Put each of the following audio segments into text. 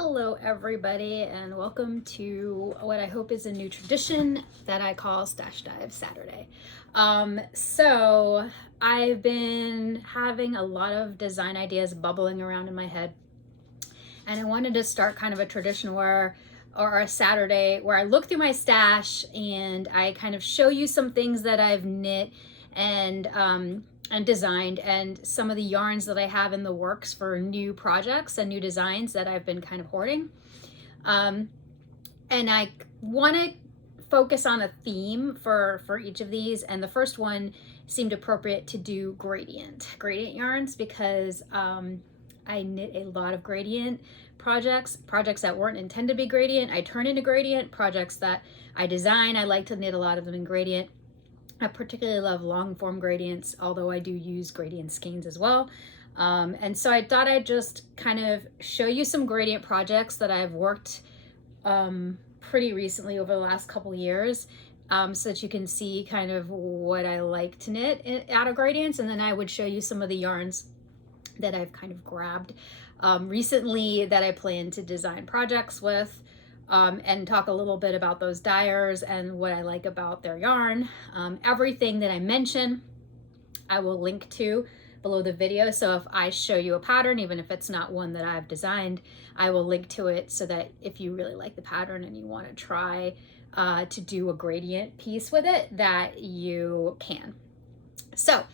Hello everybody, and welcome to what I hope is a new tradition that I call Stashdive Saturday. So I've been having a lot of design ideas bubbling around in my head, and I wanted to start kind of a tradition or a Saturday where I look through my stash and I kind of show you some things that I've knit and designed, and some of the yarns that I have in the works for new projects and new designs that I've been kind of hoarding. And I want to focus on a theme for each of these, and the first one seemed appropriate to do gradient yarns because I knit a lot of gradient projects that weren't intended to be gradient I turn into gradient. Projects that I design, I like to knit a lot of them in gradient. I particularly love long form gradients, although I do use gradient skeins as well. And so I thought I'd just kind of show you some gradient projects that I've worked pretty recently over the last couple years, so that you can see kind of what I like to knit out of gradients. And then I would show you some of the yarns that I've kind of grabbed recently that I plan to design projects with. And talk a little bit about those dyers and what I like about their yarn. Everything that I mention, I will link to below the video. So if I show you a pattern, even if it's not one that I've designed, I will link to it so that if you really like the pattern and you want to try to do a gradient piece with it, that you can. So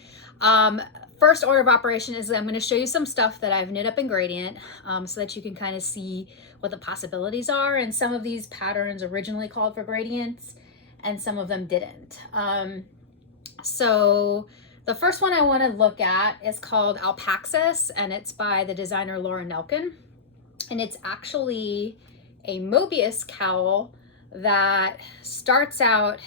first order of operation is that I'm going to show you some stuff that I've knit up in gradient, so that you can kind of see what the possibilities are. And some of these patterns originally called for gradients and some of them didn't. So the first one I want to look at is called Alpaca, and it's by the designer Laura Nelkin. And it's actually a Mobius cowl that starts out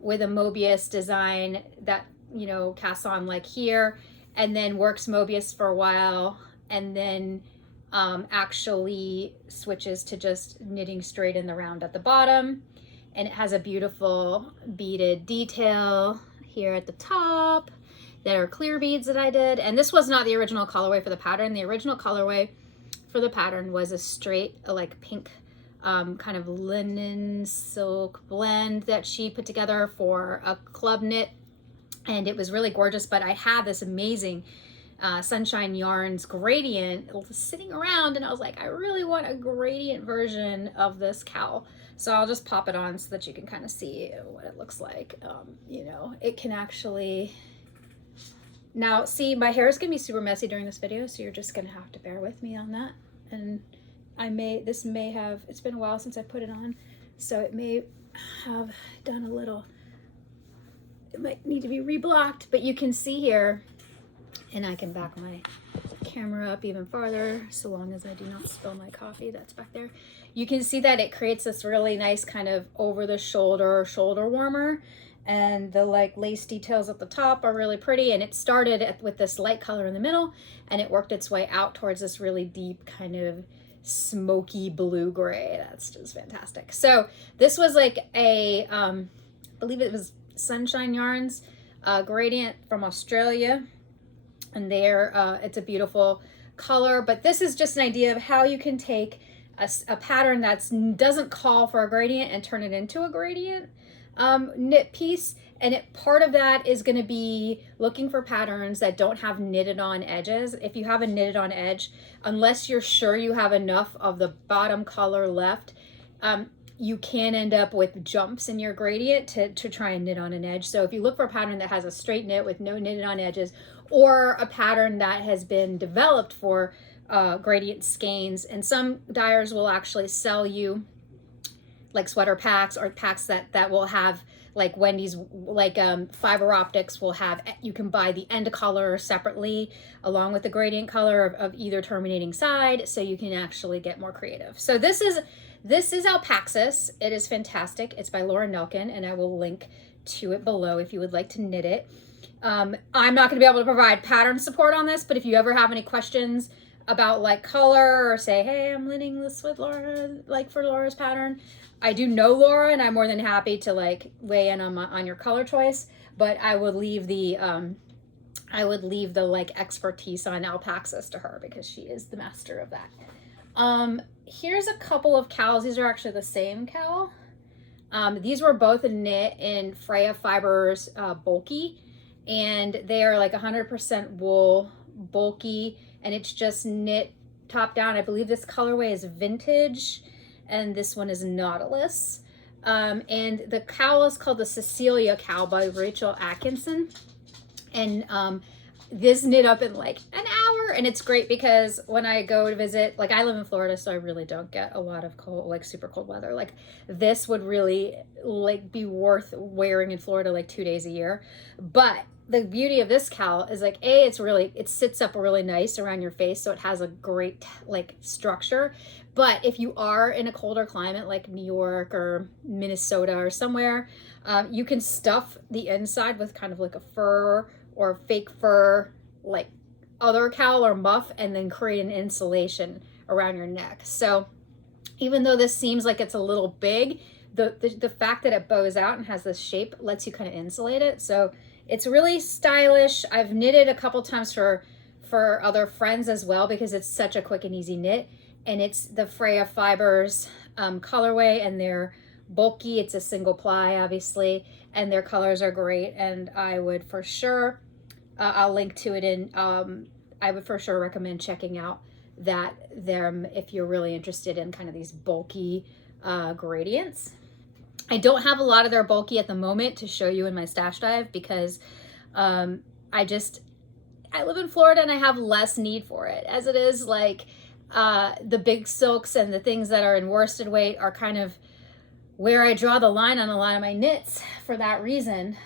with a Mobius design that, you know, casts on like here, and then works Mobius for a while, and then actually switches to just knitting straight in the round at the bottom. And it has a beautiful beaded detail here at the top that are clear beads that I did. And this was not the original colorway for the pattern. The original colorway for the pattern was a straight, like pink kind of linen silk blend that she put together for a club knit. And it was really gorgeous, but I had this amazing Sunshine Yarns gradient sitting around, and I was like, I really want a gradient version of this cowl. So I'll just pop it on so that you can kind of see what it looks like. You know, it can actually, now see, my hair is gonna be super messy during this video, so you're just gonna have to bear with me on that. And this may have, it's been a while since I put it on, so it may have done a little, it might need to be reblocked, but you can see here, and I can back my camera up even farther so long as I do not spill my coffee that's back there. You can see that it creates this really nice kind of over the shoulder warmer, and the like lace details at the top are really pretty. And it started with this light color in the middle, and it worked its way out towards this really deep kind of smoky blue gray. That's just fantastic. So this was like a I believe it was Sunshine Yarns gradient from Australia, and there it's a beautiful color. But this is just an idea of how you can take a pattern that doesn't call for a gradient and turn it into a gradient knit piece. And part of that is going to be looking for patterns that don't have knitted on edges. If you have a knitted on edge, unless you're sure you have enough of the bottom color left, you can end up with jumps in your gradient to try and knit on an edge. So if you look for a pattern that has a straight knit with no knitted on edges, or a pattern that has been developed for gradient skeins, and some dyers will actually sell you like sweater packs or packs that will have, like Wendy's, like fiber optics will have, you can buy the end color separately along with the gradient color of either terminating side, so you can actually get more creative. So this is Alpaca. It is fantastic. It's by Laura Nelkin, and I will link to it below if you would like to knit it. I'm not going to be able to provide pattern support on this, but if you ever have any questions about like color, or say, hey, I'm knitting this with Laura, like for Laura's pattern, I do know Laura, and I'm more than happy to like weigh in on your color choice. But I would leave the like expertise on Alpaca to her, because she is the master of that. here's a couple of cowls. These are actually the same cowl. These were both knit in Freya Fibers bulky, and they are like 100% wool bulky, and it's just knit top down. I believe this colorway is vintage, and this one is Nautilus. And the cowl is called the Cecilia cowl by Rachel Atkinson. And this knit up in like an hour, and it's great because when I go to visit, like I live in Florida, so I really don't get a lot of cold, like super cold weather. Like this would really like be worth wearing in Florida like 2 days a year. But the beauty of this cowl is like, it sits up really nice around your face, so it has a great like structure. But if you are in a colder climate like New York or Minnesota or somewhere, you can stuff the inside with kind of like a fur or fake fur, like other cowl or muff, and then create an insulation around your neck. So even though this seems like it's a little big, the fact that it bows out and has this shape lets you kind of insulate it. So it's really stylish. I've knitted a couple times for other friends as well because it's such a quick and easy knit. And it's the Freya Fibers colorway, and they're bulky. It's a single ply, obviously, and their colors are great. And I would for sure, I'll link to it in, I would for sure recommend checking out them if you're really interested in kind of these bulky gradients. I don't have a lot of their bulky at the moment to show you in my stash dive because I live in Florida and I have less need for it. As it is, like the big silks and the things that are in worsted weight are kind of where I draw the line on a lot of my knits for that reason.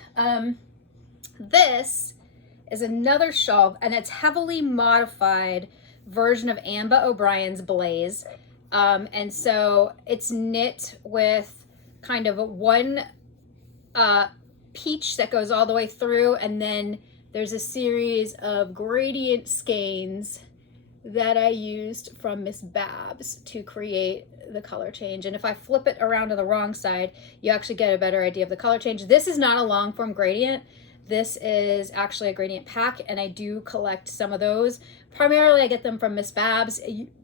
This is another shawl, and it's heavily modified version of Amba O'Brien's Blaze. And so it's knit with kind of one peach that goes all the way through, and then there's a series of gradient skeins that I used from Miss Babs to create the color change. And if I flip it around to the wrong side, you actually get a better idea of the color change. This is not a long form gradient. This is actually a gradient pack, and I do collect some of those. Primarily, I get them from Miss Babs.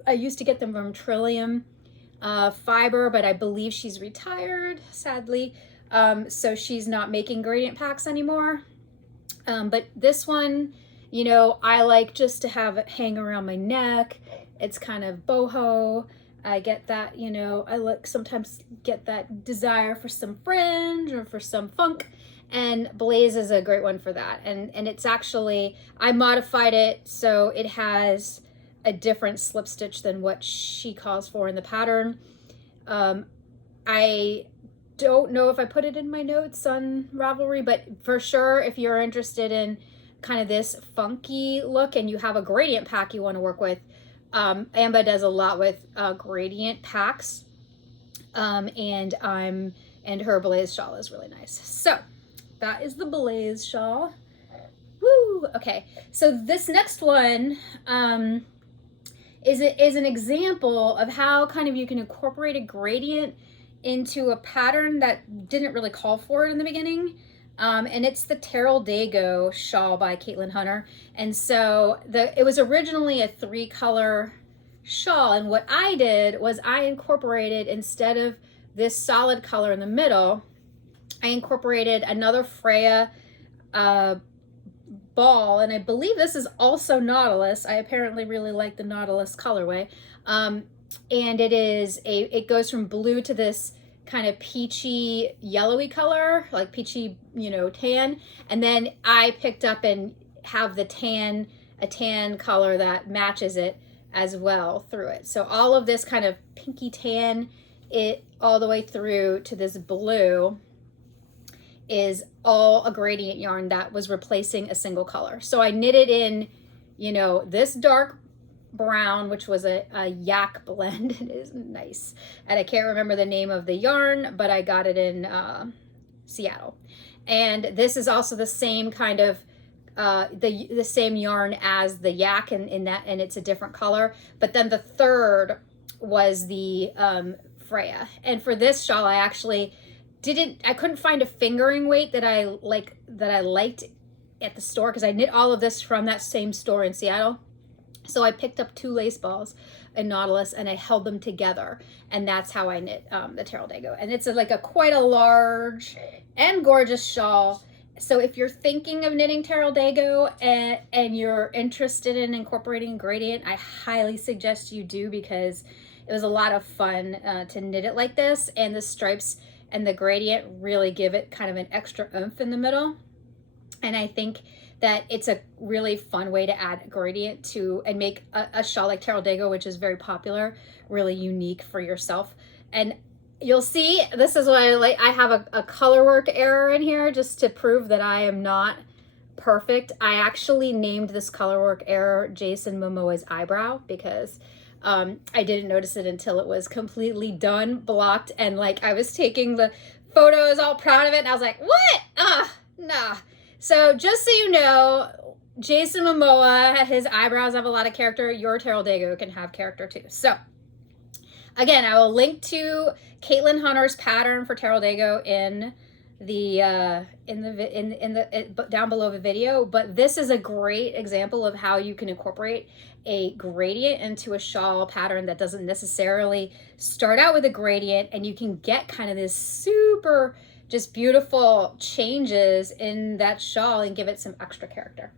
I used to get them from Trillium Fiber, but I believe she's retired, sadly. So she's not making gradient packs anymore. But this one, you know, I like just to have it hang around my neck. It's kind of boho. I get that, you know, sometimes get that desire for some fringe or for some funk. And Blaze is a great one for that. And it's actually, I modified it so it has a different slip stitch than what she calls for in the pattern. I don't know if I put it in my notes on Ravelry, but for sure, if you're interested in kind of this funky look and you have a gradient pack you want to work with, Amba does a lot with gradient packs. And her Blaze shawl is really nice. So that is the Blaze shawl. Woo! Okay, so this next one is an example of how kind of you can incorporate a gradient into a pattern that didn't really call for it in the beginning. And it's the Tarald Dago shawl by Caitlin Hunter. And so it was originally a 3-color shawl, and what I did was I incorporated, instead of this solid color in the middle, I incorporated another Freya ball, and I believe this is also Nautilus. I apparently really like the Nautilus colorway. And it goes from blue to this kind of peachy yellowy color, like peachy, you know, tan. And then I picked up and have a tan color that matches it as well through it. So all of this kind of pinky tan, it all the way through to this blue, is all a gradient yarn that was replacing a single color. So I knitted in, you know, this dark brown, which was a yak blend. It is nice. And I can't remember the name of the yarn, but I got it in Seattle. And this is also the same kind of the same yarn as the yak, and it's a different color. But then the third was the Freya. And for this shawl, I actually I couldn't find a fingering weight that I liked at the store, because I knit all of this from that same store in Seattle. So I picked up 2 lace balls, and nautilus, and I held them together, and that's how I knit the Tarald dago. And it's like a quite a large and gorgeous shawl. So if you're thinking of knitting Tarald dago and you're interested in incorporating gradient, I highly suggest you do, because it was a lot of fun to knit it like this, and the stripes and the gradient really give it kind of an extra oomph in the middle. And I think that it's a really fun way to add gradient to and make a shawl like Tarald dago, which is very popular, really unique for yourself. And you'll see, this is what I like. I have a color work error in here just to prove that I am not perfect. I actually named this color work error Jason Momoa's eyebrow, because I didn't notice it until it was completely done, blocked, and like I was taking the photos all proud of it, and I was like, what? Nah. So just so you know, Jason Momoa, his eyebrows have a lot of character. Your Tarald dago can have character too. So again, I will link to Caitlin Hunter's pattern for Tarald dago in the down below the video. But this is a great example of how you can incorporate a gradient into a shawl pattern that doesn't necessarily start out with a gradient, and you can get kind of this super just beautiful changes in that shawl and give it some extra character.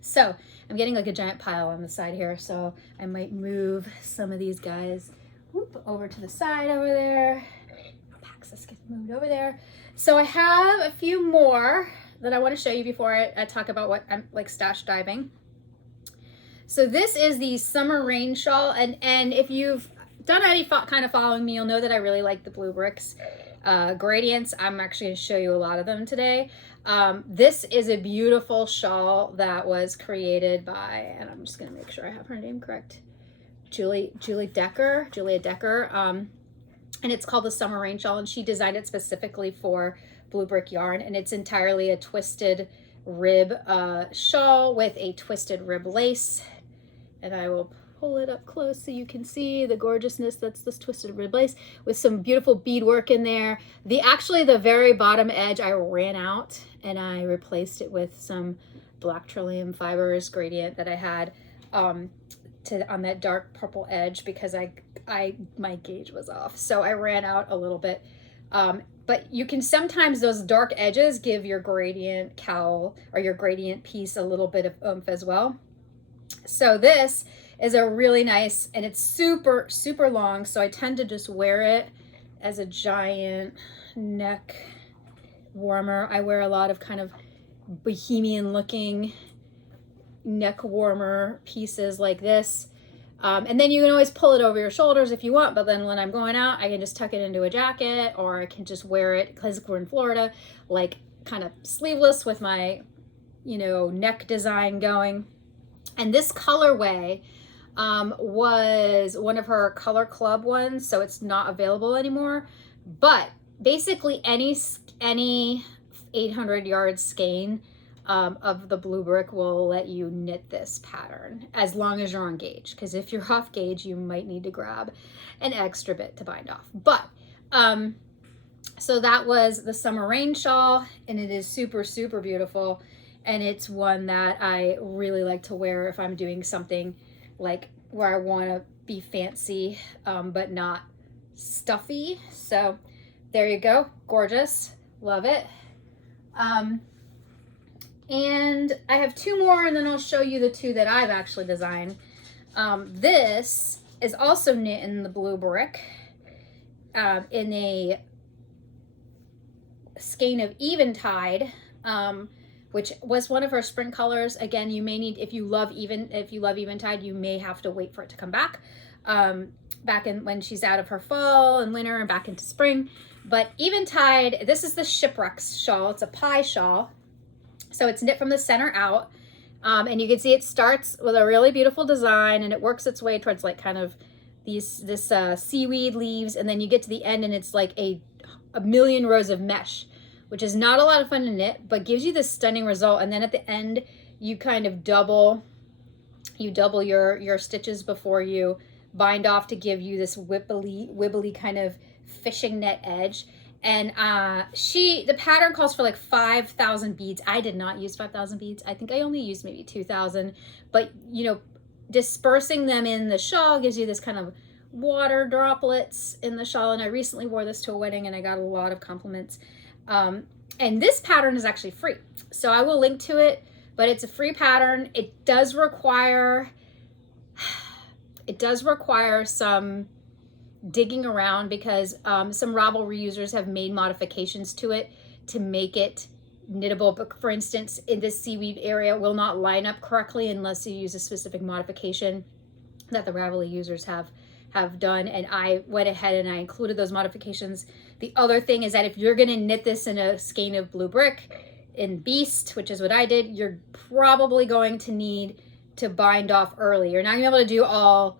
So I'm getting like a giant pile on the side here, so I might move some of these guys over to the side over there. Alpaxis gets moved over there. So I have a few more that I want to show you before I talk about what I'm like stash diving. So this is the summer rain shawl, and if you've done any kind of following me, you'll know that I really like the blue bricks gradients. I'm actually going to show you a lot of them today. This is a beautiful shawl that was created by, and I'm just going to make sure I have her name correct, Julia Decker, and it's called the Summer Rain Shawl, and she designed it specifically for blue brick yarn, and it's entirely a twisted rib shawl with a twisted rib lace, and I will pull it up close so you can see the gorgeousness that's this twisted rib lace with some beautiful beadwork in there. Actually the very bottom edge I ran out, and I replaced it with some black trillium fibers gradient that I had on that dark purple edge, because my gauge was off, so I ran out a little bit. But you can sometimes, those dark edges give your gradient cowl or your gradient piece a little bit of oomph as well. So this is a really nice, and it's super, super long, so I tend to just wear it as a giant neck warmer. I wear a lot of kind of bohemian looking neck warmer pieces like this. And then you can always pull it over your shoulders if you want, but then when I'm going out, I can just tuck it into a jacket, or I can just wear it, because we're in Florida, like kind of sleeveless with my, you know, neck design going. And this colorway was one of her Color Club ones, so it's not available anymore. But basically any 800 yard skein of the blue brick will let you knit this pattern as long as you're on gauge, because if you're off gauge, you might need to grab an extra bit to bind off. But so that was the Summer Rain Shawl, and it is super, super beautiful, and it's one that I really like to wear if I'm doing something like where I want to be fancy but not stuffy. So there you go, gorgeous, love it. And I have two more, and then I'll show you the two that I've actually designed. This is also knit in the blue brick in a skein of Eventide, which was one of her spring colors. Again, you may need, if you love Eventide, you may have to wait for it to come back when she's out of her fall and winter and back into spring. But Eventide, this is the Shipwreck shawl. It's a pie shawl. So it's knit from the center out, and you can see it starts with a really beautiful design, and it works its way towards like kind of this seaweed leaves, and then you get to the end and it's like a million rows of mesh, which is not a lot of fun to knit, but gives you this stunning result. And then at the end, you kind of double your stitches before you bind off to give you this wibbly kind of fishing net edge. And the pattern calls for like 5,000 beads. I did not use 5,000 beads. I think I only used maybe 2,000, but you know, dispersing them in the shawl gives you this kind of water droplets in the shawl. And I recently wore this to a wedding and I got a lot of compliments. And this pattern is actually free. So I will link to it, but it's a free pattern. It does require some digging around because some Ravelry users have made modifications to it to make it knittable. But for instance, in this seaweed area will not line up correctly unless you use a specific modification that the Ravelry users have done, and I went ahead and I included those modifications. The other thing is that if you're going to knit this in a skein of blue brick in Beast, which is what I did, you're probably going to need to bind off early. You're not going to be able to do all,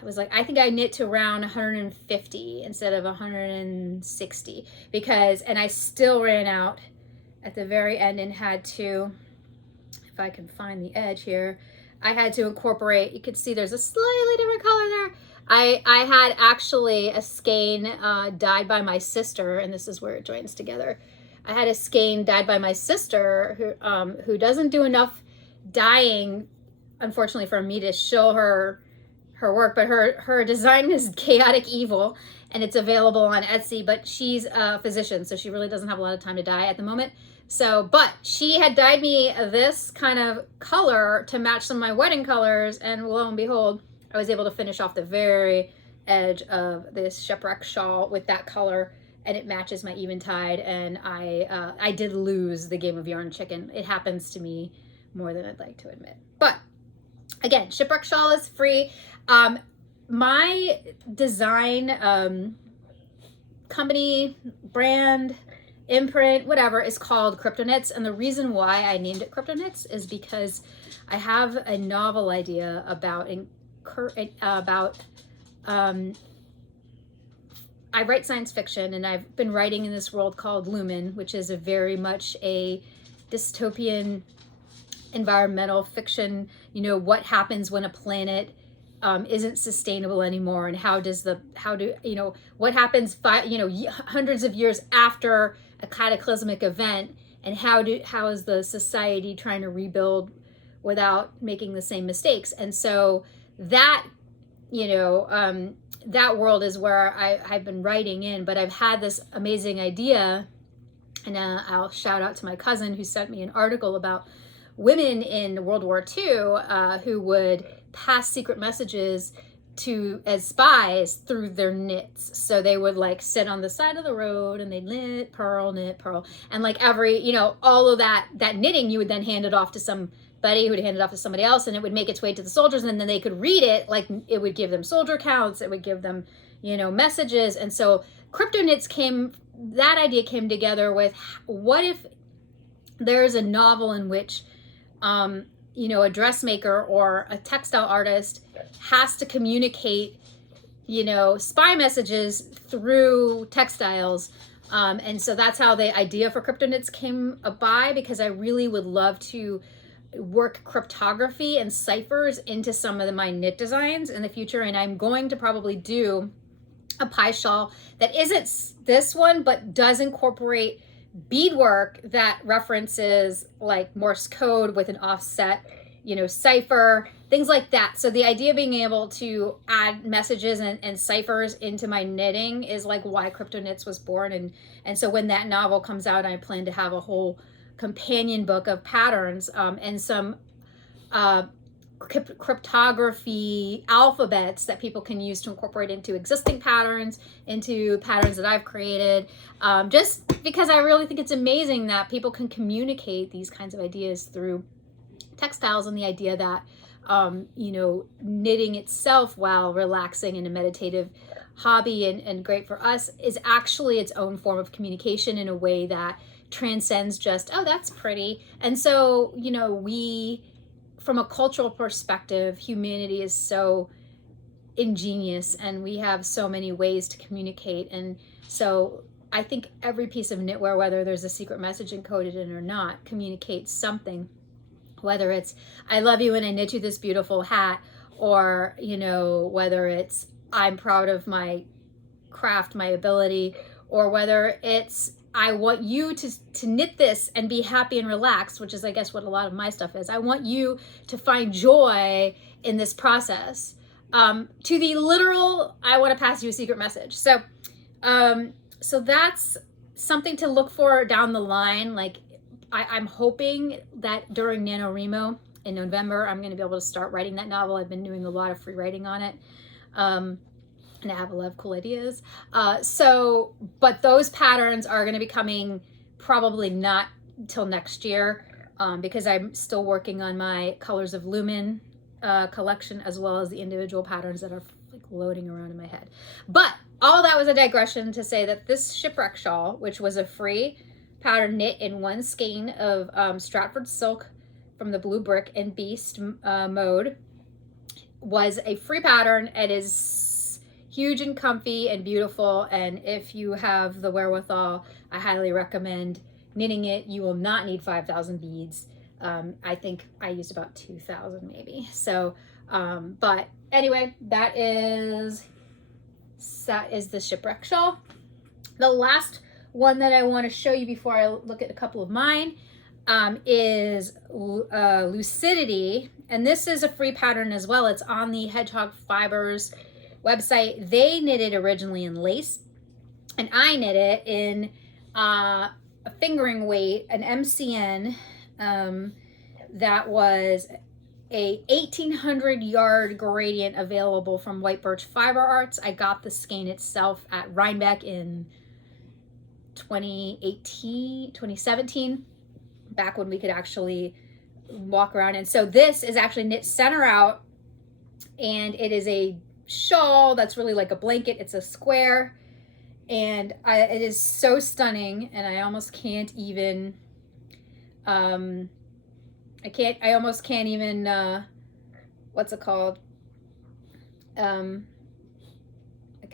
it was like, I think I knit to around 150 instead of 160 because, and I still ran out at the very end and had to, if I can find the edge here, I had to incorporate, you can see there's a slightly different color there. I had actually a skein dyed by my sister, and this is where it joins together. I had a skein dyed by my sister who doesn't do enough dyeing, unfortunately, for me to show her work, but her design is chaotic evil, and it's available on Etsy, but she's a physician, so she really doesn't have a lot of time to dye at the moment. So, but she had dyed me this kind of color to match some of my wedding colors, and lo and behold, I was able to finish off the very edge of this Shipwreck shawl with that color, and it matches my eventide, and I did lose the game of yarn chicken. It happens to me more than I'd like to admit. But again, Shipwreck shawl is free. My design company, brand, imprint, whatever, is called Cryptoknits, and the reason why I named it Cryptoknits is because I have a novel idea about I write science fiction, and I've been writing in this world called Lumen, which is a very much a dystopian environmental fiction. You know, what happens when a planet isn't sustainable anymore, and what happens hundreds of years after a cataclysmic event, and how is the society trying to rebuild without making the same mistakes. And so that that world is where I've been writing in, but I've had this amazing idea, and I'll shout out to my cousin who sent me an article about women in World War II who would pass secret messages as spies through their knits. So they would like sit on the side of the road and they'd knit pearl, and like every all of that knitting, you would then hand it off to somebody who would hand it off to somebody else, and it would make its way to the soldiers, and then they could read it. Like it would give them soldier counts, it would give them messages. And so that idea came together with, what if there's a novel in which a dressmaker or a textile artist has to communicate, spy messages through textiles. And so that's how the idea for Cryptoknits came by, because I really would love to work cryptography and ciphers into some of my knit designs in the future. And I'm going to probably do a pie shawl that isn't this one, but does incorporate beadwork that references like Morse code with an offset, cipher, things like that. So the idea of being able to add messages and ciphers into my knitting is like why Cryptoknits was born. And so when that novel comes out, I plan to have a whole companion book of patterns and some cryptography alphabets that people can use to incorporate into existing patterns, into patterns that I've created, just because I really think it's amazing that people can communicate these kinds of ideas through textiles, and the idea that knitting itself, while relaxing and a meditative hobby and great for us, is actually its own form of communication in a way that transcends just, oh, that's pretty. And so we, from a cultural perspective, humanity is so ingenious, and we have so many ways to communicate. And so I think every piece of knitwear, whether there's a secret message encoded in or not, communicates something. Whether it's, I love you and I knit you this beautiful hat, or whether it's, I'm proud of my craft, my ability, or whether it's, I want you to knit this and be happy and relaxed, which is, I guess, what a lot of my stuff is. I want you to find joy in this process. To the literal, I want to pass you a secret message. So, so that's something to look for down the line. Like I'm hoping that during NaNoWriMo in November, I'm going to be able to start writing that novel. I've been doing a lot of free writing on it. And I have a lot of cool ideas. But those patterns are going to be coming probably not till next year, because I'm still working on my Colors of Lumen collection, as well as the individual patterns that are like loading around in my head. But all that was a digression to say that this Shipwreck shawl, which was a free pattern knit in one skein of Stratford silk from the Blue Brick and Beast mode, was a free pattern. It is huge and comfy and beautiful, and if you have the wherewithal, I highly recommend knitting it. You will not need 5,000 beads. I think I used about 2,000 maybe. So, but anyway, that is the Shipwreck shawl. The last one that I want to show you before I look at a couple of mine is Lucidity, and this is a free pattern as well. It's on the Hedgehog Fibers website. They knit it originally in lace, and I knit it in a fingering weight, an MCN, that was a 1,800 yard gradient available from White Birch Fiber Arts. I got the skein itself at Rhinebeck in 2017, back when we could actually walk around. And so this is actually knit center out, and it is a shawl that's really like a blanket. It's a square, and it is so stunning, and I almost can't even I almost can't even what's it called, I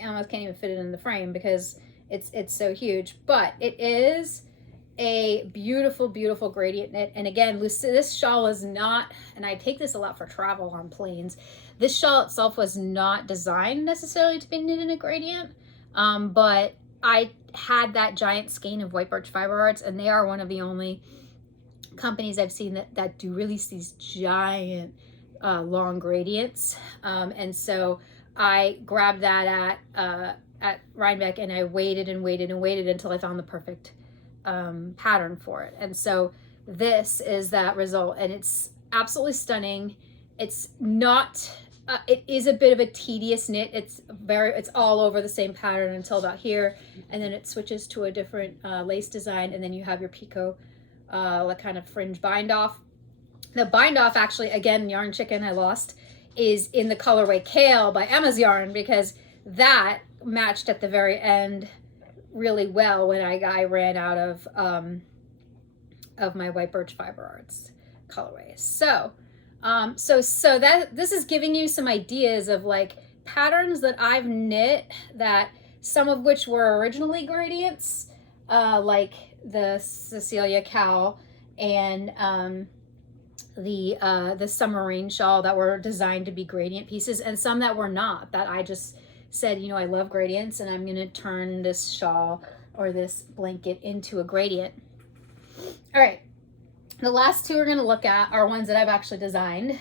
almost can't even fit it in the frame because it's so huge. But it is a beautiful, beautiful gradient knit. And again, this shawl is not, and I take this a lot for travel on planes, this shawl itself was not designed necessarily to be knit in a gradient, but I had that giant skein of White Birch Fiber Arts, and they are one of the only companies I've seen that do release these giant long gradients. And so I grabbed that at Rhinebeck, and I waited and waited and waited until I found the perfect pattern for it. And so this is that result, and it's absolutely stunning. It's not it is a bit of a tedious knit. It's all over the same pattern until about here, and then it switches to a different lace design, and then you have your picot like kind of fringe bind off. The bind off, actually, again, Yarn Chicken I lost, is in the colorway Kale by Emma's Yarn, because that matched at the very end really well when I ran out of my White Birch Fiber Arts colorways. So that this is giving you some ideas of like patterns that I've knit, that some of which were originally gradients, like the Cecilia cowl and the submarine shawl, that were designed to be gradient pieces, and some that were not, that I just said, you know, I love gradients and I'm going to turn this shawl or this blanket into a gradient. All right, the last two we're going to look at are ones that I've actually designed,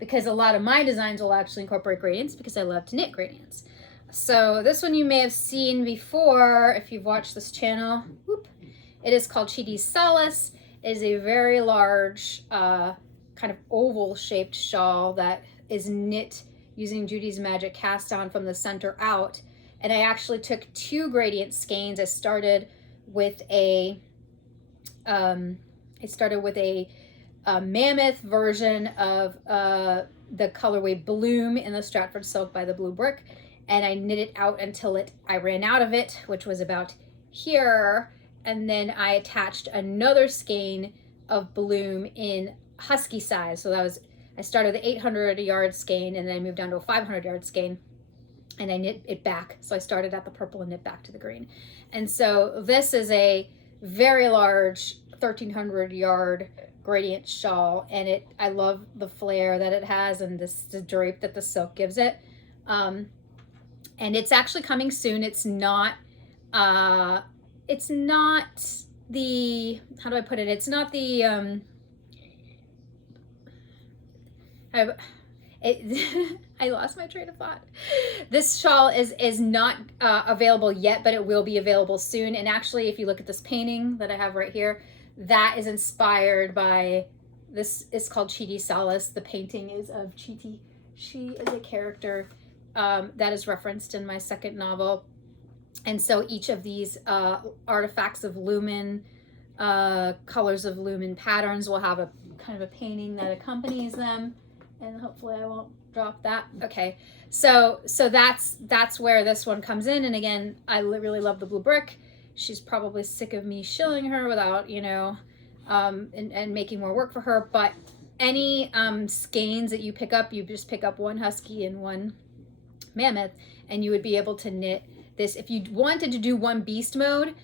because a lot of my designs will actually incorporate gradients because I love to knit gradients. So this one you may have seen before if you've watched this channel. Whoop. It is called Chiti's Solace. It is a very large kind of oval shaped shawl that is knit using Judy's Magic cast on from the center out. And I actually took two gradient skeins. I started with a mammoth version of the colorway Bloom in the Stratford Silk by the Blue Brick, and I knit it out until I ran out of it, which was about here, and then I attached another skein of Bloom in husky size. So I started with the 800 yard skein, and then I moved down to a 500 yard skein, and I knit it back. So I started at the purple and knit back to the green. And so this is a very large 1,300 yard gradient shawl, and I love the flare that it has and the drape that the silk gives it. And it's actually coming soon. It's not the, how do I put it? It's not the, I lost my train of thought. This shawl is not available yet, but it will be available soon. And actually, if you look at this painting that I have right here, that is inspired by this. Is called Chiti Solace. The painting is of Chiti. She is a character that is referenced in my second novel. And so each of these artifacts of lumen, colors of lumen patterns will have a kind of a painting that accompanies them. And hopefully I won't drop that. Okay, so that's where this one comes in. And again, I really love the blue brick. She's probably sick of me shilling her without, you know, and making more work for her. But any skeins that you pick up, you just pick up one husky and one mammoth, and you would be able to knit this. If you wanted to do one beast mode,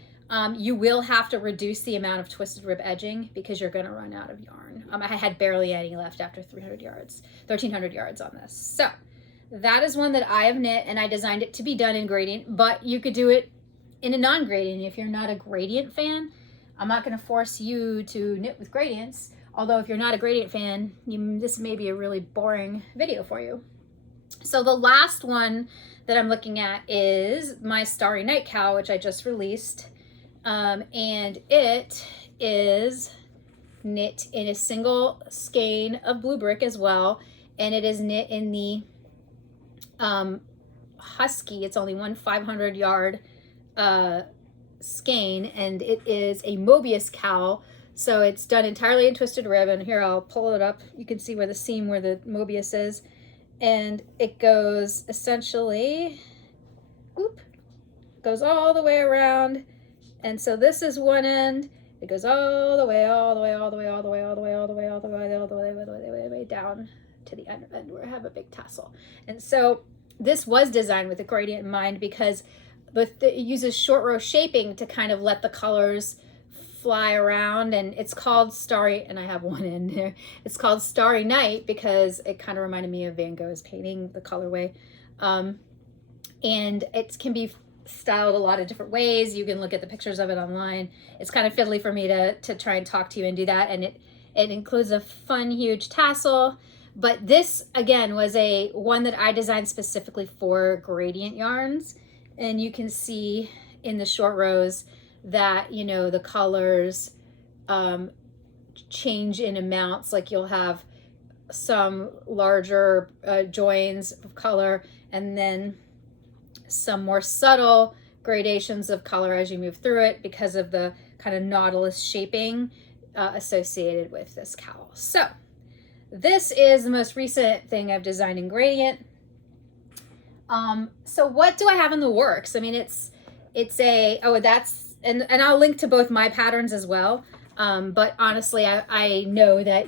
you will have to reduce the amount of twisted rib edging because you're going to run out of yarn. I had barely any left after 300 yards, 1,300 yards on this. So that is one that I have knit, and I designed it to be done in gradient, but you could do it in a non-gradient. If you're not a gradient fan, I'm not going to force you to knit with gradients. Although if you're not a gradient fan, this may be a really boring video for you. So the last one that I'm looking at is my Starry Night cowl, which I just released. And it is knit in a single skein of blue brick as well. And it is knit in the husky. It's only one 500 yard skein, and it is a Mobius cowl. So it's done entirely in twisted ribbon. Here, I'll pull it up. You can see where the seam, where the Mobius is. And it goes essentially, goes all the way around. And so this is one end. It goes all the way down to the end where I have a big tassel. And so this was designed with a gradient in mind because it uses short row shaping to kind of let the colors fly around, and it's called Starry, and I have one in there. It's called Starry Night because it kind of reminded me of Van Gogh's painting, the colorway. And it can be styled a lot of different ways. You can look at the pictures of it online. It's kind of fiddly for me to try and talk to you and do that. And it includes a fun, huge tassel. But this, again, was one that I designed specifically for gradient yarns. And you can see in the short rows that, you know, the colors change in amounts. Like you'll have some larger joins of color and then some more subtle gradations of color as you move through it because of the kind of nautilus shaping associated with this cowl. So this is the most recent thing I've designed in gradient. So what do I have in the works? I mean, and I'll link to both my patterns as well. But honestly, I know that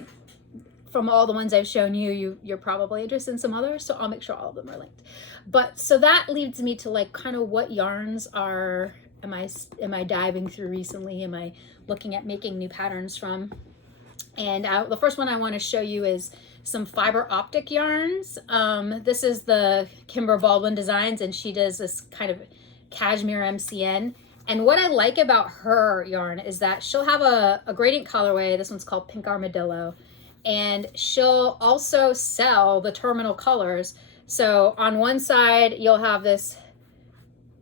from all the ones I've shown you're probably interested in some others, so I'll make sure all of them are linked. But so that leads me to like kind of what yarns am I diving through recently? Am I looking at making new patterns from? And the first one I want to show you is some fiber optic yarns. This is the Kimber Baldwin Designs, and she does this kind of cashmere MCN. And what I like about her yarn is that she'll have a gradient colorway. This one's called Pink Armadillo. And she'll also sell the terminal colors. So on one side, you'll have this,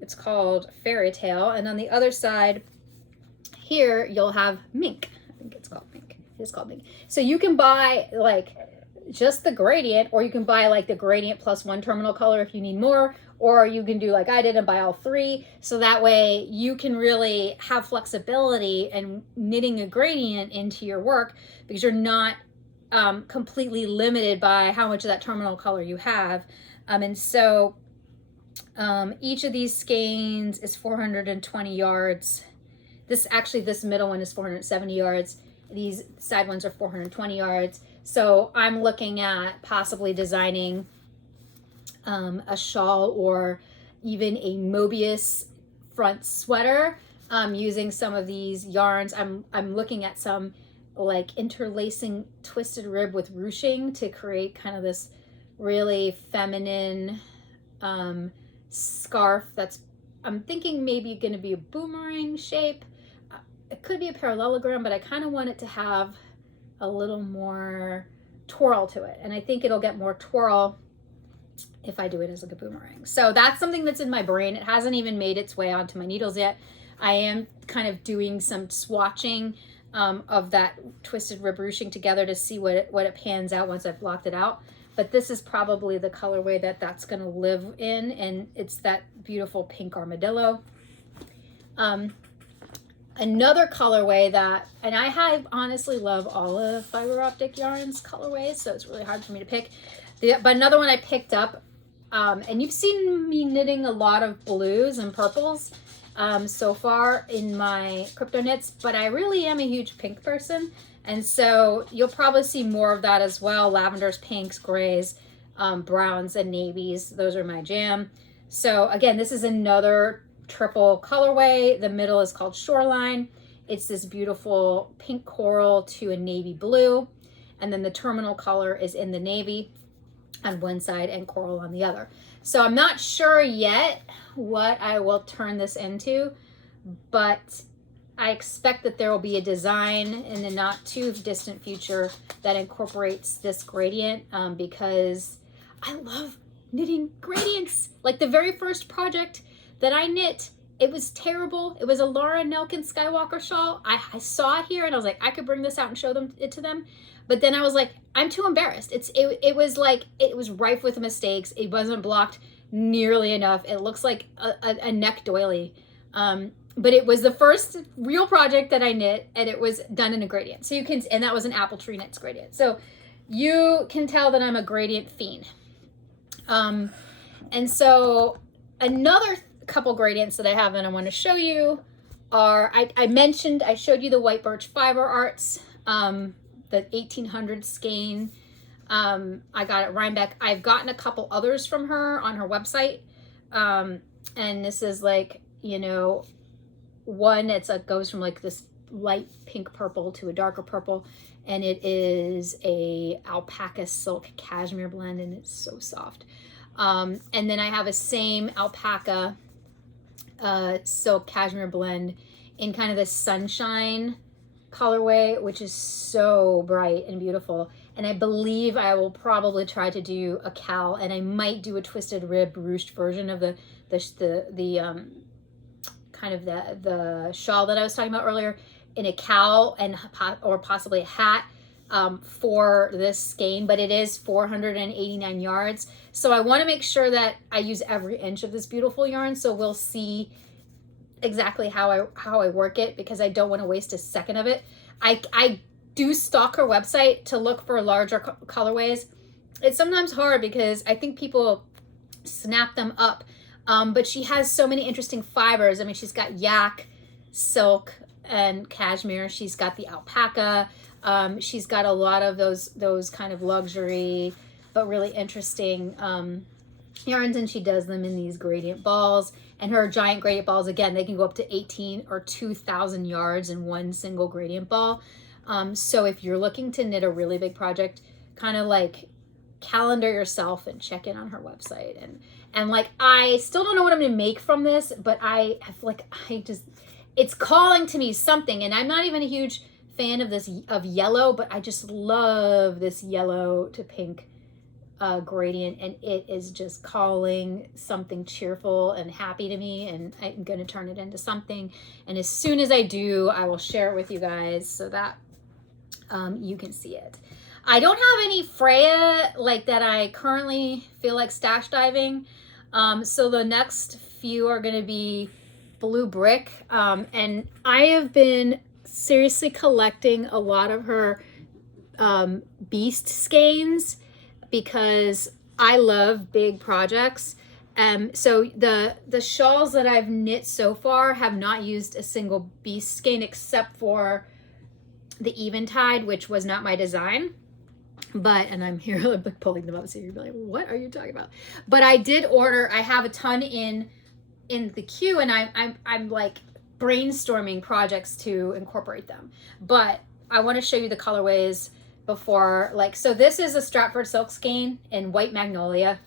it's called Fairy Tale. And on the other side here, you'll have Mink. I think it's called Mink. It is called Mink. So you can buy like just the gradient, or you can buy like the gradient plus one terminal color if you need more, or you can do like I did and buy all three. So that way you can really have flexibility in knitting a gradient into your work because you're not completely limited by how much of that terminal color you have. And so each of these skeins is 420 yards. This middle one is 470 yards. These side ones are 420 yards. So I'm looking at possibly designing a shawl or even a Mobius front sweater using some of these yarns. I'm looking at some like interlacing twisted rib with ruching to create kind of this really feminine scarf that's, I'm thinking maybe going to be a boomerang shape. It could be a parallelogram, but I kind of want it to have a little more twirl to it. And I think it'll get more twirl if I do it as like a boomerang. So that's something that's in my brain. It hasn't even made its way onto my needles yet. I am kind of doing some swatching of that twisted rib ruching together to see what it pans out once I've blocked it out. But this is probably the colorway that's going to live in, and it's that beautiful pink armadillo. Another colorway that, and I honestly love all of fiber optic yarns colorways, so it's really hard for me to pick. But another one I picked up, and you've seen me knitting a lot of blues and purples so far in my crypto knits, but I really am a huge pink person. And so you'll probably see more of that as well. Lavenders, pinks, grays, browns, and navies. Those are my jam. So again, this is another triple colorway. The middle is called Shoreline. It's this beautiful pink coral to a navy blue. And then the terminal color is in the navy on one side and coral on the other. So I'm not sure yet what I will turn this into, but I expect that there will be a design in the not too distant future that incorporates this gradient because I love knitting gradients. Like the very first project that I knit, it was terrible. It was a Laura Nelkin Skywalker shawl. I saw it here and I was like, I could bring this out and show it to them. But then I was like, I'm too embarrassed. It was rife with mistakes. It wasn't blocked nearly enough. It looks like a neck doily. But it was the first real project that I knit, and it was done in a gradient. So you can, and that was an apple tree knits gradient. So you can tell that I'm a gradient fiend. And so another couple gradients that I have that I want to show you are, I showed you the white birch fiber arts, the 1800 skein. I got it Rhinebeck. I've gotten a couple others from her on her website. And this is like, you know, one goes from like this light pink purple to a darker purple, and it is a alpaca silk cashmere blend, and it's so soft. And then I have a same alpaca silk cashmere blend in kind of the sunshine colorway, which is so bright and beautiful. And I believe I will probably try to do a cowl, and I might do a twisted rib ruched version of the kind of the shawl that I was talking about earlier in a cowl or possibly a hat for this skein, but it is 489 yards. So I want to make sure that I use every inch of this beautiful yarn. So we'll see exactly how I work it, because I don't want to waste a second of it. I do stalk her website to look for larger colorways. It's sometimes hard because I think people snap them up. But she has so many interesting fibers. I mean, she's got yak, silk, and cashmere. She's got the alpaca. She's got a lot of those kind of luxury, but really interesting yarns, and she does them in these gradient balls. And her giant gradient balls, again, they can go up to 18 or 2,000 yards in one single gradient ball. So if you're looking to knit a really big project, kind of like calendar yourself and check in on her website. And like, I still don't know what I'm gonna make from this, but it's calling to me something. And I'm not even a huge fan of yellow, but I just love this yellow to pink gradient, and it is just calling something cheerful and happy to me, and I'm gonna turn it into something. And as soon as I do, I will share it with you guys so that you can see it. I don't have any Freya like that I currently feel like stash diving. So the next few are going to be blue brick. And I have been seriously collecting a lot of her beast skeins because I love big projects. So the shawls that I've knit so far have not used a single beast skein except for the Eventide, which was not my design. But, and I'm here pulling them up so you're like, what are you talking about? But I did order, I have a ton in the queue, and I'm like brainstorming projects to incorporate them. But I want to show you the colorways before, like, so this is a Stratford silk skein in white magnolia,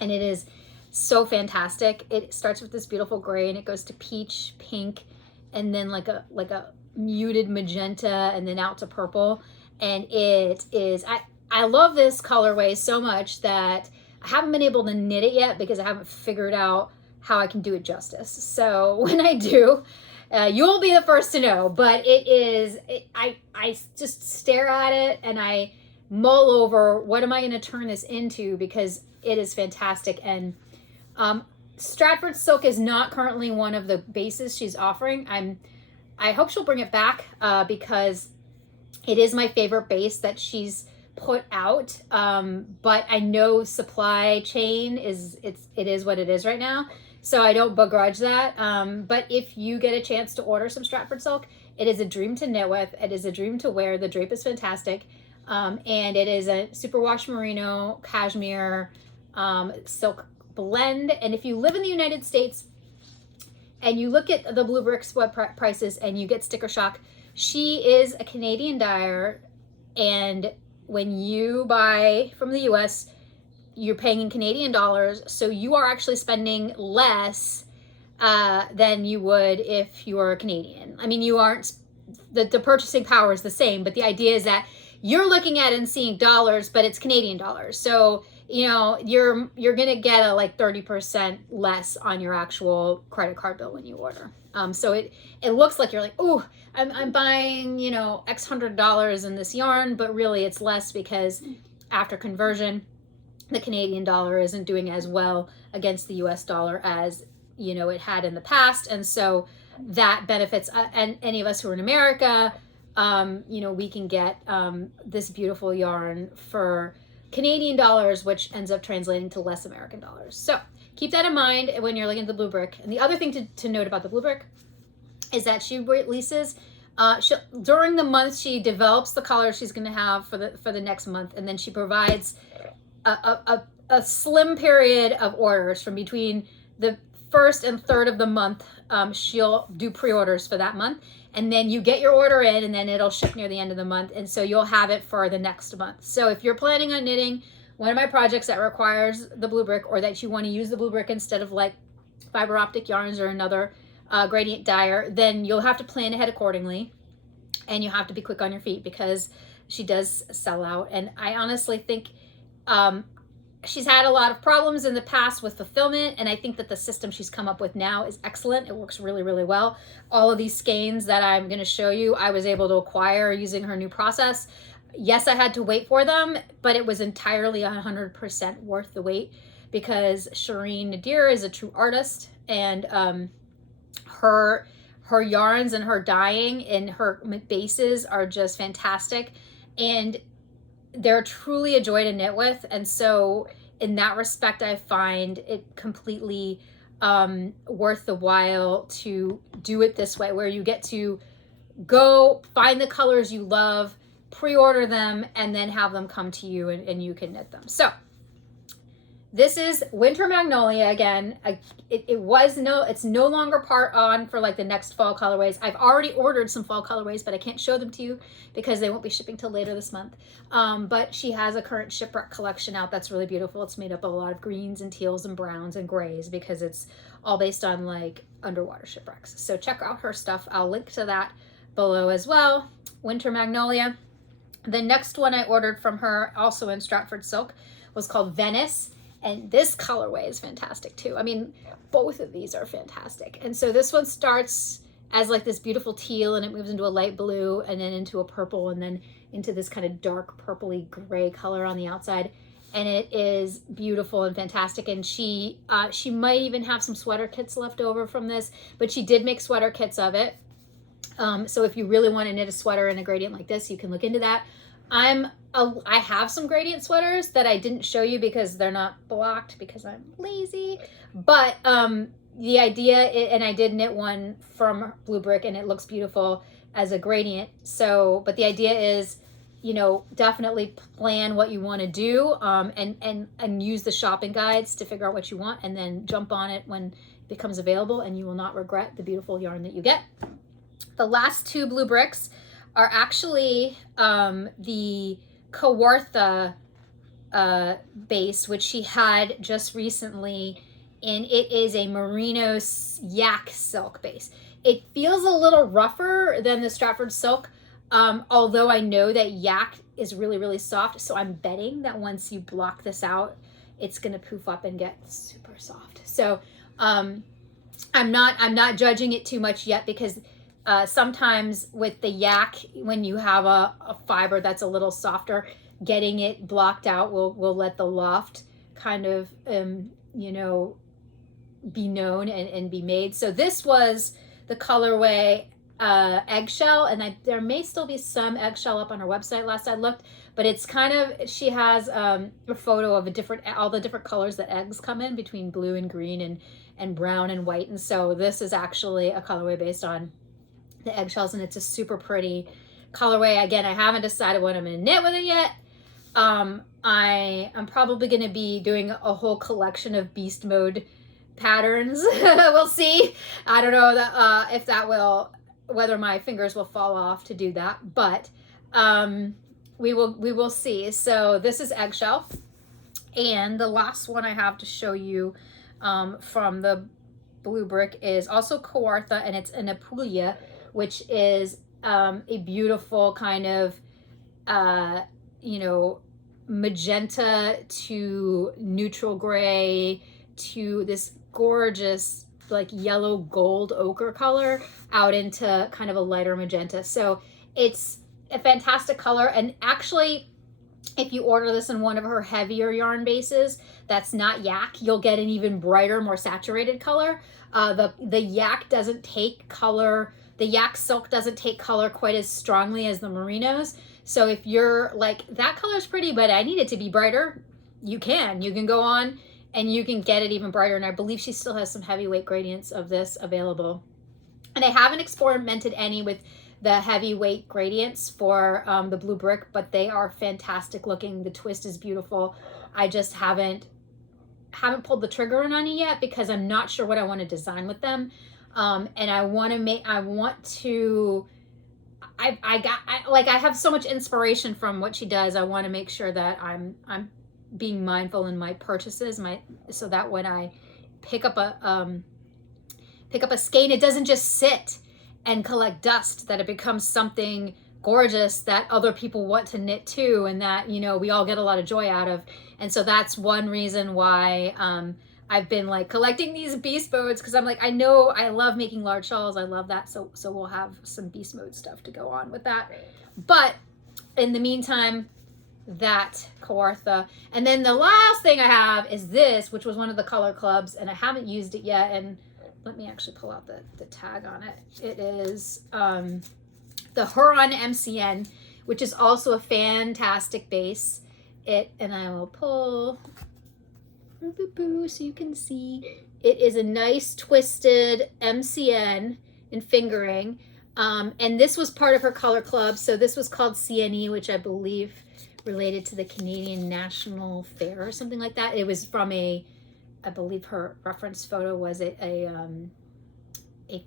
and it is so fantastic. It starts with this beautiful gray, and it goes to peach, pink, and then like a muted magenta, and then out to purple. And it is, I love this colorway so much that I haven't been able to knit it yet because I haven't figured out how I can do it justice. So when I do, you'll be the first to know. But I just stare at it and I mull over what am I going to turn this into, because it is fantastic. And Stratford silk is not currently one of the bases she's offering. I hope she'll bring it back because it is my favorite base that she's put out. But I know supply chain it is what it is right now. So I don't begrudge that. But if you get a chance to order some Stratford silk, it is a dream to knit with. It is a dream to wear. The drape is fantastic. And it is a superwash merino cashmere silk blend. And if you live in the United States and you look at the Blue Bricks web prices and you get sticker shock, she is a Canadian dyer. And when you buy from the US, you're paying in Canadian dollars. So you are actually spending less than you would if you were a Canadian. I mean, you aren't, the purchasing power is the same, but the idea is that you're looking at it and seeing dollars, but it's Canadian dollars. So, you know, you're going to get a like 30% less on your actual credit card bill when you order. So it looks like you're like, oh, I'm buying, you know, X $100 in this yarn, but really it's less because after conversion, the Canadian dollar isn't doing as well against the US dollar as, you know, it had in the past. And so that benefits and any of us who are in America, you know, we can get this beautiful yarn for Canadian dollars, which ends up translating to less American dollars. So keep that in mind when you're looking at the Blue Brick. And the other thing to note about the Blue Brick is that she releases during the month, she develops the color she's going to have for the next month, and then she provides a slim period of orders from between the 1st and 3rd of the month. She'll do pre-orders for that month, and then you get your order in, and then it'll ship near the end of the month, and so you'll have it for the next month. So if you're planning on knitting one of my projects that requires the Blue Brick, or that you want to use the Blue Brick instead of like fiber optic yarns or another gradient dyer, then you'll have to plan ahead accordingly, and you have to be quick on your feet because she does sell out. And I honestly think she's had a lot of problems in the past with fulfillment, and I think that the system she's come up with now is excellent. It works really, really well. All of these skeins that I'm going to show you, I was able to acquire using her new process. Yes, I had to wait for them, but it was entirely 100% worth the wait because Shireen Nadir is a true artist, and her yarns and her dyeing and her bases are just fantastic, and they're truly a joy to knit with. And so in that respect, I find it completely worth the while to do it this way, where you get to go find the colors you love, pre-order them, and then have them come to you and you can knit them. So this is Winter Magnolia again. It's no longer part on for like the next fall colorways. I've already ordered some fall colorways, but I can't show them to you because they won't be shipping till later this month. But she has a current Shipwreck collection out that's really beautiful. It's made up of a lot of greens and teals and browns and grays because it's all based on like underwater shipwrecks. So check out her stuff. I'll link to that below as well. Winter Magnolia. The next one I ordered from her, also in Stratford silk, was called Venice. And this colorway is fantastic too. I mean, both of these are fantastic. And so this one starts as like this beautiful teal, and it moves into a light blue, and then into a purple, and then into this kind of dark purpley gray color on the outside. And it is beautiful and fantastic. And she might even have some sweater kits left over from this, but she did make sweater kits of it. So if you really want to knit a sweater in a gradient like this, you can look into that. I have some gradient sweaters that I didn't show you because they're not blocked because I'm lazy, but the idea, and I did knit one from Blue Brick and it looks beautiful as a gradient. So, but the idea is, you know, definitely plan what you want to do, and use the shopping guides to figure out what you want, and then jump on it when it becomes available, and you will not regret the beautiful yarn that you get. The last two Blue Bricks are actually the Kawartha base, which she had just recently, and it is a merino yak silk base. It feels a little rougher than the Stratford silk, although I know that yak is really, really soft. So I'm betting that once you block this out, it's going to poof up and get super soft. So I'm not judging it too much yet, because sometimes with the yak, when you have a fiber that's a little softer, getting it blocked out will let the loft kind of, you know, be known and be made. So this was the colorway eggshell, and there may still be some eggshell up on her website last I looked, but it's kind of, she has a photo of all the different colors that eggs come in, between blue and green and brown and white. And so this is actually a colorway based on the eggshells, and it's a super pretty colorway. Again, I haven't decided what I'm going to knit with it yet. I am probably going to be doing a whole collection of beast mode patterns. We'll see. I don't know that if that will, whether my fingers will fall off to do that, but we will see. So this is eggshell, and the last one I have to show you from the blue brick is also Kawartha, and it's an Apulia, which is a beautiful kind of you know, magenta to neutral gray to this gorgeous like yellow gold ochre color out into kind of a lighter magenta. So it's a fantastic color, and actually if you order this in one of her heavier yarn bases that's not yak, you'll get an even brighter, more saturated color. The yak doesn't take color, the yak silk doesn't take color quite as strongly as the merinos. So if you're like, that color's pretty, but I need it to be brighter, you can go on and you can get it even brighter. And I believe she still has some heavyweight gradients of this available. And I haven't experimented any with the heavyweight gradients for the blue brick, but they are fantastic looking. The twist is beautiful. I just haven't pulled the trigger on any yet, because I'm not sure what I want to design with them. And I have so much inspiration from what she does. I want to make sure that I'm being mindful in my purchases, so that when I pick up a skein, it doesn't just sit and collect dust, that it becomes something gorgeous that other people want to knit too, and that, you know, we all get a lot of joy out of. And so that's one reason why I've been like collecting these beast modes, because I'm like, I know I love making large shawls. I love that. So we'll have some beast mode stuff to go on with that. But in the meantime, that Kawartha. And then the last thing I have is this, which was one of the color clubs, and I haven't used it yet. And let me actually pull out the tag on it. It is the Huron MCN, which is also a fantastic base. And I will pull so you can see. It is a nice twisted MCN in fingering. And this was part of her color club. So this was called CNE, which I believe related to the Canadian National Fair or something like that. It was from I believe her reference photo was a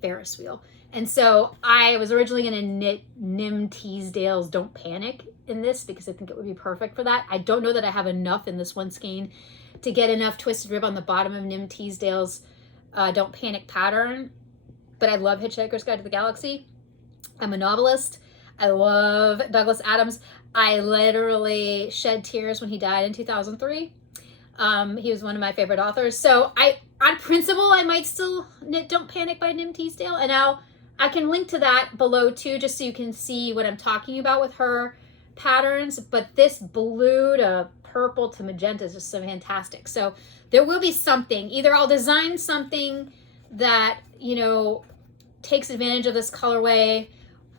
Ferris wheel. And so I was originally going to knit Nim Teasdale's Don't Panic in this, because I think it would be perfect for that. I don't know that I have enough in this one skein to get enough twisted rib on the bottom of Nim Teasdale's Don't Panic pattern, but I love Hitchhiker's Guide to the Galaxy. I'm a novelist. I love Douglas Adams. I literally shed tears when he died in 2003. He was one of my favorite authors. So on principle, I might still knit Don't Panic by Nim Teasdale, and I can link to that below too, just so you can see what I'm talking about with her patterns. But this blue to purple to magenta is just so fantastic. So there will be something, either I'll design something that, you know, takes advantage of this colorway,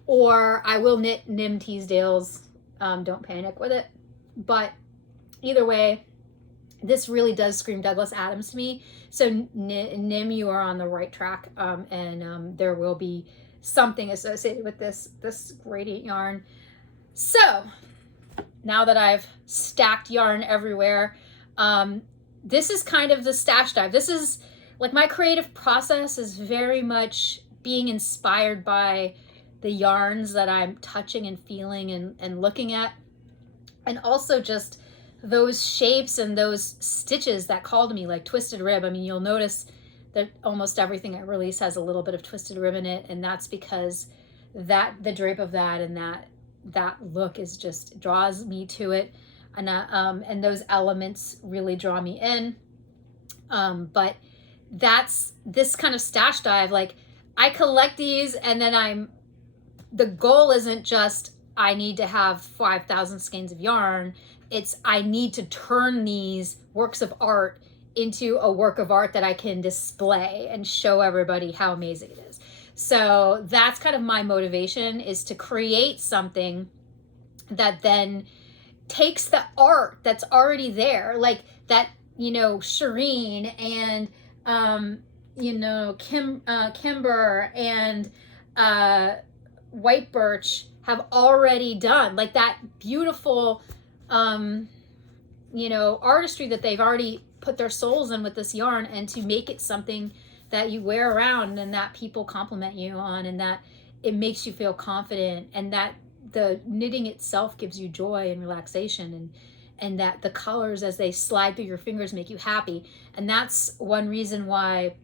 or I will knit Nim Teasdale's Don't Panic with it. But either way, this really does scream Douglas Adams to me. So Nim, you are on the right track, and there will be something associated with this gradient yarn. So now that I've stacked yarn everywhere, this is kind of the Stashdive. This is like my creative process is very much being inspired by the yarns that I'm touching and feeling and looking at, and also just those shapes and those stitches that call to me, like twisted rib. I mean, you'll notice that almost everything I release has a little bit of twisted rib in it, and that's because the drape of that and that that look is just draws me to it. And those elements really draw me in. But that's this kind of stash dive. Like, I collect these, and then the goal isn't just I need to have 5,000 skeins of yarn. It's I need to turn these works of art into a work of art that I can display and show everybody how amazing it is. So that's kind of my motivation, is to create something that then takes the art that's already there, like that, you know, Shireen and you know, Kimber and White Birch have already done, like that beautiful you know, artistry that they've already put their souls in with this yarn, and to make it something that you wear around and that people compliment you on, and that it makes you feel confident, and that the knitting itself gives you joy and relaxation, and that the colors as they slide through your fingers make you happy. And that's one reason why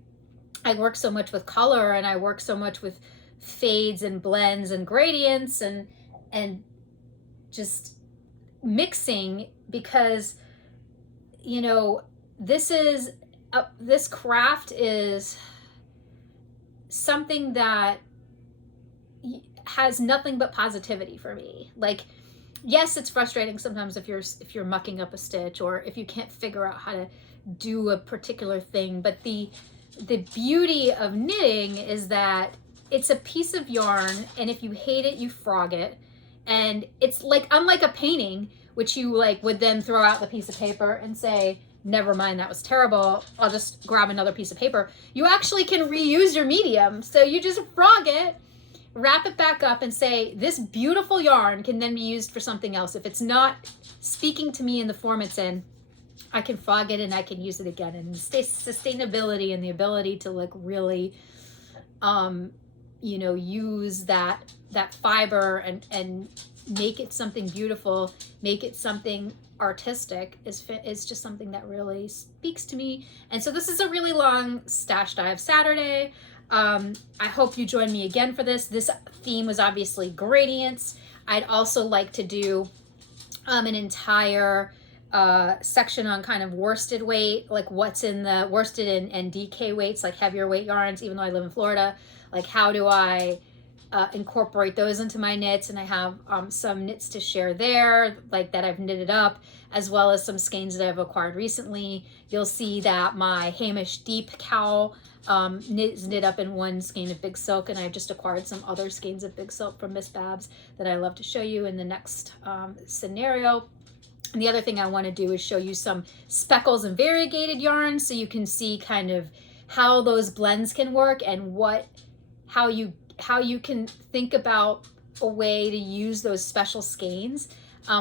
I work so much with color, and I work so much with fades and blends and gradients and just mixing, because, you know, this craft is something that has nothing but positivity for me. Like, yes, it's frustrating sometimes if you're mucking up a stitch, or if you can't figure out how to do a particular thing, but the beauty of knitting is that it's a piece of yarn, and if you hate it, you frog it. And it's like, unlike a painting, which you like would then throw out the piece of paper and say, never mind, that was terrible, I'll just grab another piece of paper. You actually can reuse your medium. So you just frog it, wrap it back up, and say, this beautiful yarn can then be used for something else. If it's not speaking to me in the form it's in, I can frog it and I can use it again. And sustainability and the ability to like really you know, use that fiber and make it something beautiful, make it something artistic is just something that really speaks to me. And so this is a really long Stash Dive Saturday. I hope you join me again for this. This theme was obviously gradients. I'd also like to do an entire section on kind of worsted weight, like what's in the worsted and DK weights, like heavier weight yarns, even though I live in Florida. Like, how do I incorporate those into my knits? And I have some knits to share there, like that I've knitted up, as well as some skeins that I've acquired recently. You'll see that my Hamish Deep cowl is knit up in one skein of Big Silk, and I've just acquired some other skeins of Big Silk from Miss Babs that I love to show you in the next scenario. And the other thing I want to do is show you some speckles and variegated yarns, so you can see kind of how those blends can work, and how you can think about a way to use those special skeins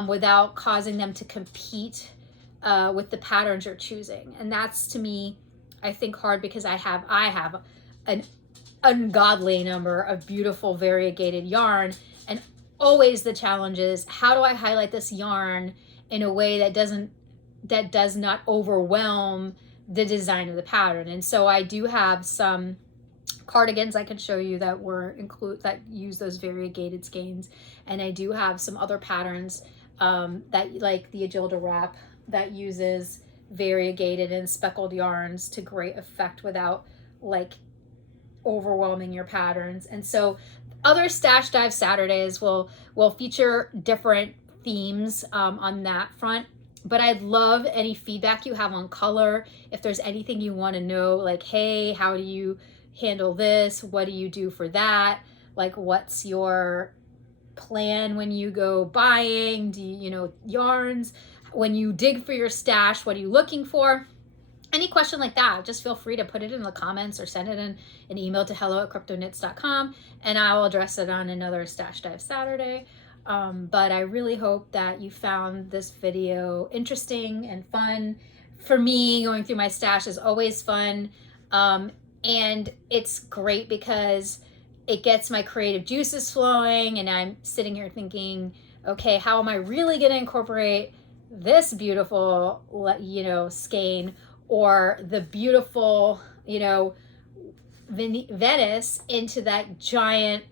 without causing them to compete with the patterns you're choosing. And that's, to me, I think hard, because I have an ungodly number of beautiful variegated yarn, and always the challenge is, how do I highlight this yarn in a way that does not overwhelm the design of the pattern? And so I do have some cardigans I can show you that that use those variegated skeins, and I do have some other patterns that, like the Agilda wrap, that uses variegated and speckled yarns to great effect without like overwhelming your patterns. And so other Stash Dive Saturdays will feature different themes on that front. But I'd love any feedback you have on color. If there's anything you want to know, like, hey, how do you handle this? What do you do for that? Like, what's your plan when you go buying? Do you know, yarns? When you dig for your stash, what are you looking for? Any question like that, just feel free to put it in the comments or send it in an email to hello@cryptonits.com, and I'll address it on another Stash Dive Saturday. But I really hope that you found this video interesting and fun. For me, going through my stash is always fun. And it's great because it gets my creative juices flowing, and I'm sitting here thinking, okay, how am I really going to incorporate this beautiful, you know, skein, or the beautiful, you know, Venice into that giant,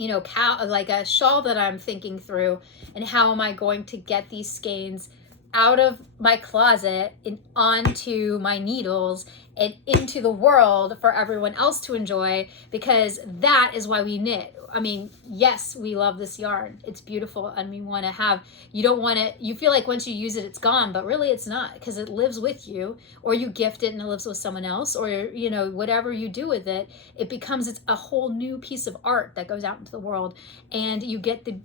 you know, like a shawl that I'm thinking through, and how am I going to get these skeins out of my closet and onto my needles and into the world for everyone else to enjoy, because that is why we knit. I mean, yes, we love this yarn. It's beautiful, and we want to have, you don't want to, you feel like once you use it, it's gone, but really it's not, because it lives with you, or you gift it and it lives with someone else, or, you know, whatever you do with it, it becomes a whole new piece of art that goes out into the world, and you get the,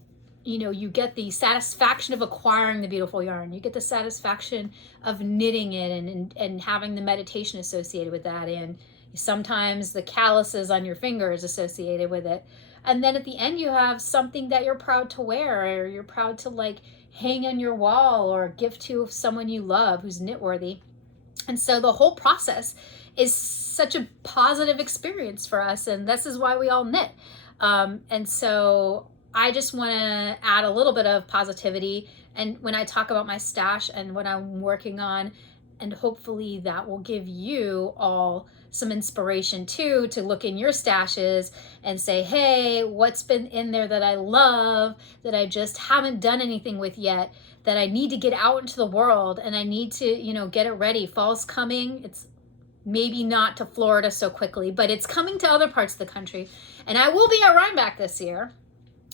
you know, you get the satisfaction of acquiring the beautiful yarn. You get the satisfaction of knitting it and having the meditation associated with that. And sometimes the calluses on your fingers associated with it. And then at the end, you have something that you're proud to wear, or you're proud to like hang on your wall or gift to someone you love who's knit worthy. And so the whole process is such a positive experience for us. And this is why we all knit. And so I just want to add a little bit of positivity. And when I talk about my stash and what I'm working on, and hopefully that will give you all some inspiration too, to look in your stashes and say, hey, what's been in there that I love, that I just haven't done anything with yet, that I need to get out into the world, and I need to, you know, get it ready. Fall's coming. It's maybe not to Florida so quickly, but it's coming to other parts of the country. And I will be at Rhinebeck this year.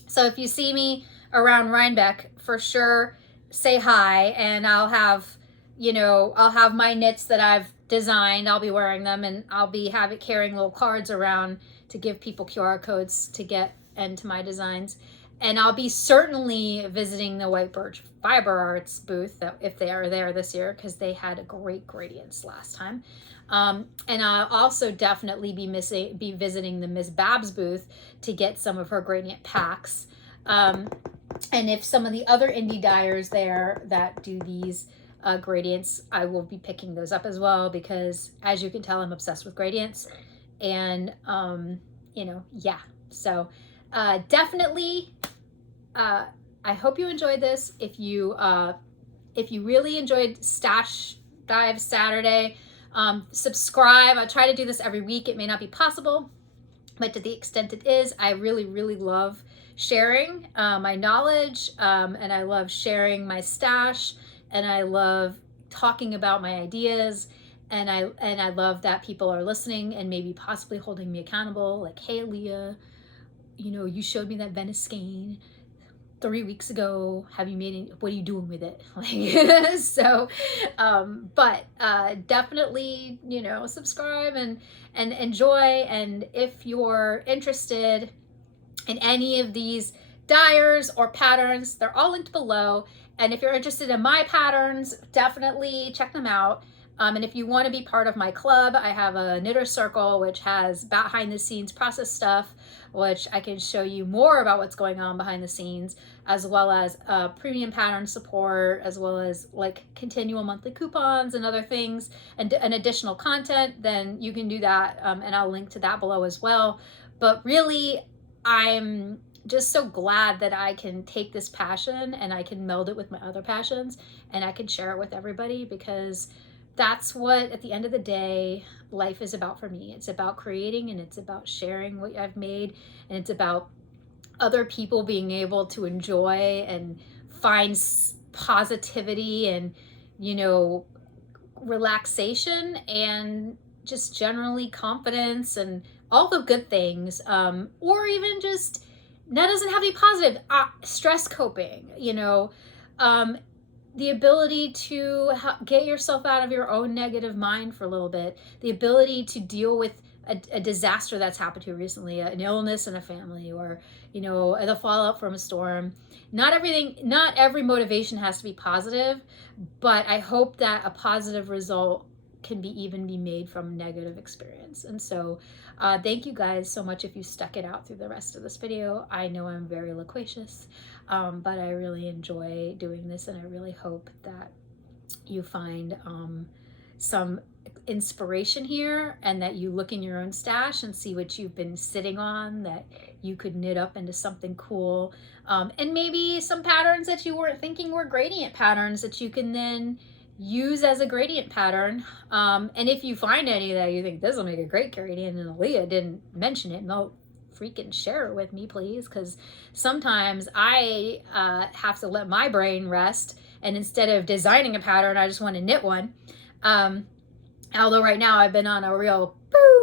So if you see me around Rhinebeck, for sure, say hi, and I'll have, you know, I'll have my knits that I've designed. I'll be wearing them, and I'll be carrying little cards around to give people QR codes to get into my designs. And I'll be certainly visiting the White Birch Fiber Arts booth, if they are there this year, because they had great gradients last time. And I'll also definitely be visiting the Miss Babs booth to get some of her gradient packs. And if some of the other indie dyers there that do these gradients, I will be picking those up as well, because as you can tell, I'm obsessed with gradients. And, you know, yeah. So definitely, I hope you enjoyed this. If you really enjoyed Stashdive Saturday, subscribe. I try to do this every week. It may not be possible, but to the extent it is, I really, really love sharing my knowledge, and I love sharing my stash, and I love talking about my ideas, and I love that people are listening and maybe possibly holding me accountable, like, hey, Leah, you know, you showed me that Venice skein 3 weeks ago. Have you made any, what are you doing with it? Like, so, but definitely, you know, subscribe and enjoy. And if you're interested in any of these dyers or patterns, they're all linked below. And if you're interested in my patterns, definitely check them out. And if you want to be part of my club, I have a knitter circle, which has behind the scenes process stuff, which I can show you more about what's going on behind the scenes, as well as premium pattern support, as well as like continual monthly coupons and other things, and additional content. Then you can do that, and I'll link to that below as well. But really, I'm just so glad that I can take this passion and I can meld it with my other passions, and I can share it with everybody, because that's what, at the end of the day, life is about for me. It's about creating, and it's about sharing what I've made, and it's about other people being able to enjoy and find positivity and, you know, relaxation, and just generally confidence and all the good things, or even just, that doesn't have to be positive, stress coping, you know, the ability to get yourself out of your own negative mind for a little bit, the ability to deal with a disaster that's happened to you recently, an illness in a family, or, you know, the fallout from a storm. Not every motivation has to be positive, but I hope that a positive result can even be made from negative experience. And so thank you guys so much if you stuck it out through the rest of this video. I know I'm very loquacious, but I really enjoy doing this, and I really hope that you find some inspiration here, and that you look in your own stash and see what you've been sitting on that you could knit up into something cool, and maybe some patterns that you weren't thinking were gradient patterns that you can then use as a gradient pattern. And if you find any that you think this will make a great gradient and Aaliyah didn't mention it, no, freaking share it with me, please, because sometimes I have to let my brain rest, and instead of designing a pattern, I just want to knit one. Although right now I've been on a real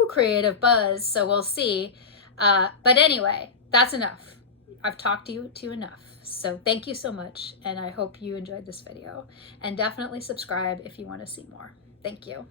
creative buzz, so we'll see. But anyway, that's enough. I've talked to you enough. So thank you so much, and I hope you enjoyed this video. And definitely subscribe if you want to see more. Thank you.